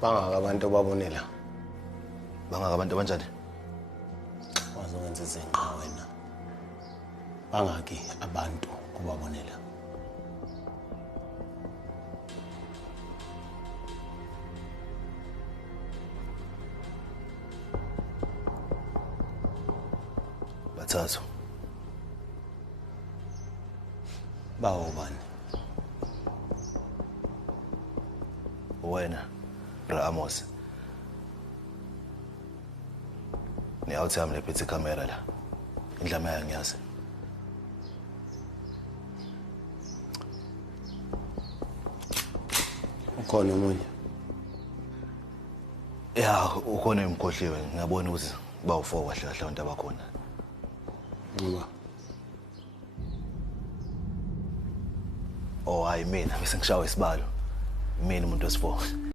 Bangaka abantu obabonela. Bangaka abantu abanjani? Wazokwenza izinqa wena. Bangaki abantu obabonela. Bathathu. Bawo bani? Wena, Bra Amos. Niyawuthi yami lephethe ikamera la. Indlama yangiyazi. Ukhona umunye? Ya, ukhona emkhohliwe. Ngiyabona ukuthi bawu4 kahle kahle abantu abakhona. Ngoba Oh, hayi mina bese ngishawa isibalo. Mina umuntu wesi4.